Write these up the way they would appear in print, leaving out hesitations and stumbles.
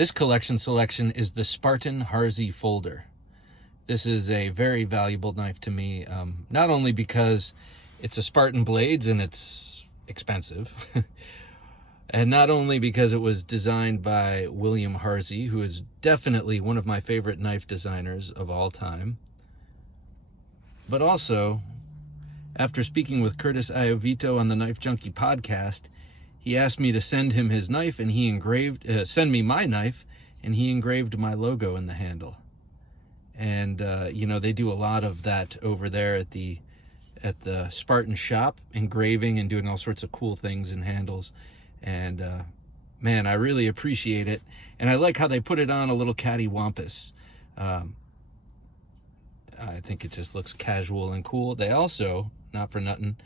This collection selection is the Spartan Harsey Folder. This is a very valuable knife to me, not only because it's a Spartan blades and it's expensive, and not only because it was designed by William Harsey, who is definitely one of my favorite knife designers of all time, but also, after speaking with Curtis Iovito on the Knife Junkie podcast, he asked me to send him his knife, and he send me my knife, and he engraved my logo in the handle. And you know, they do a lot of that over there at the Spartan shop, engraving and doing all sorts of cool things in handles. And man, I really appreciate it, and I like how they put it on a little cattywampus. I think it just looks casual and cool. They also, not for nothing,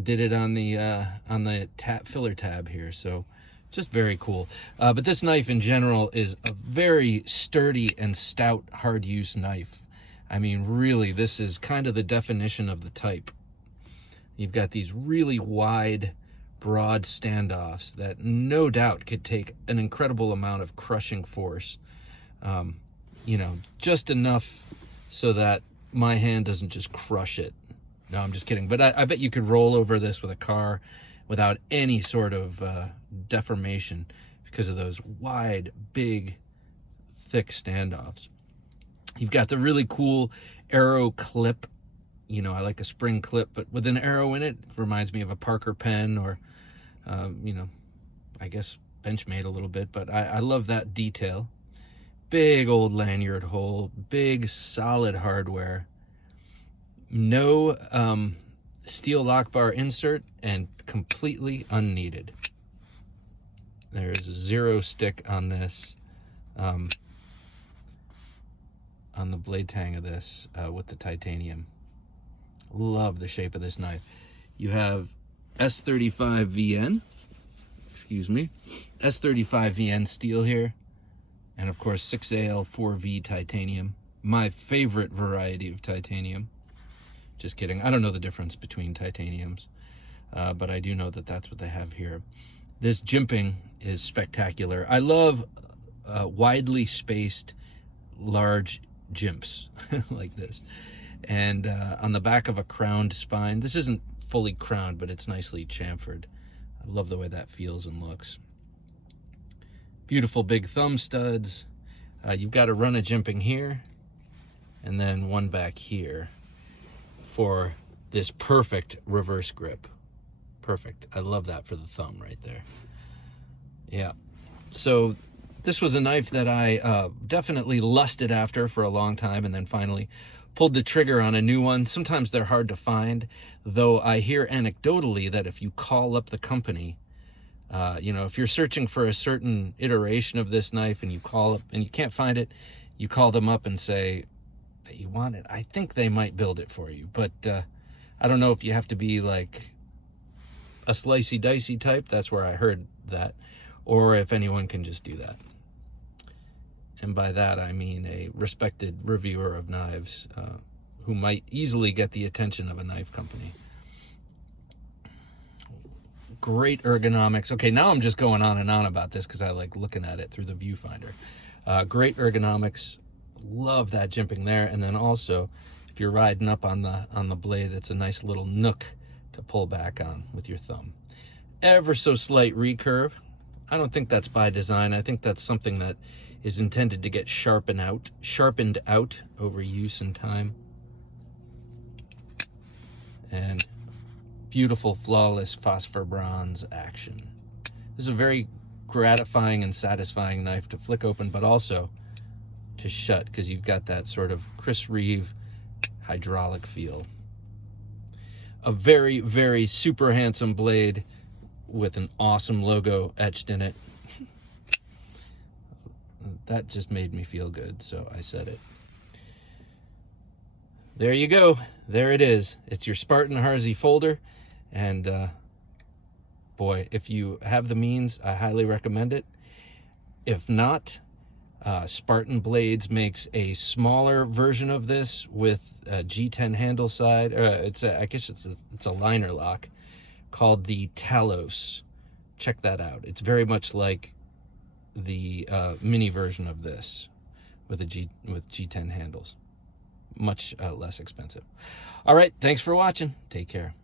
did it on the filler tab here, so just very cool. But this knife in general is a very sturdy and stout, hard use knife. I mean, really, this is kind of the definition of the type. You've got these really wide, broad standoffs that no doubt could take an incredible amount of crushing force. You know, just enough so that my hand doesn't just crush it. No, I'm just kidding. But I bet you could roll over this with a car without any sort of deformation because of those wide, big, thick standoffs. You've got the really cool arrow clip. You know, I like a spring clip, but with an arrow in it, it reminds me of a Parker pen or, you know, I guess Benchmade a little bit. But I love that detail. Big old lanyard hole, big solid hardware. No steel lock bar insert, and completely unneeded. There's zero stick on this, on the blade tang of this with the titanium. Love the shape of this knife. You have S35VN, excuse me, S35VN steel here, and of course 6AL4V titanium. My favorite variety of titanium. Just kidding. I don't know the difference between titaniums, but I do know that that's what they have here. This jimping is spectacular. I love widely spaced, large jimps like this. And on the back of a crowned spine, this isn't fully crowned, but it's nicely chamfered. I love the way that feels and looks. Beautiful big thumb studs. You've got a run of jimping here, and then one back here for this perfect reverse grip. Perfect. I love that for the thumb right there. Yeah. So this was a knife that I definitely lusted after for a long time, and then finally pulled the trigger on a new one. Sometimes they're hard to find, though I hear anecdotally that if you call up the company, you know, if you're searching for a certain iteration of this knife and you call up and you can't find it, you call them up and say that you want it. I think they might build it for you, but I don't know if you have to be like a slicey dicey type. That's where I heard that, or if anyone can just do that. And by that I mean a respected reviewer of knives who might easily get the attention of a knife company. Great ergonomics. Okay, now I'm just going on and on about this because I like looking at it through the viewfinder. Great ergonomics. Love that jimping there. And then also, if you're riding up on the blade, it's a nice little nook to pull back on with your thumb. Ever so slight recurve. I don't think that's by design. I think that's something that is intended to get sharpened out over use and time. And beautiful, flawless phosphor bronze action. This is a very gratifying and satisfying knife to flick open, but also to shut, because you've got that sort of Chris Reeve hydraulic feel. A very, very super handsome blade with an awesome logo etched in it. That just made me feel good, so I said it. There you go. There it is. It's your Spartan Harsey Folder. And boy, if you have the means, I highly recommend it. If not, Spartan Blades makes a smaller version of this with a G10 handle side. I guess it's a liner lock called the Talos. Check that out. It's very much like the mini version of this with G10 handles. Much less expensive. All right, thanks for watching. Take care.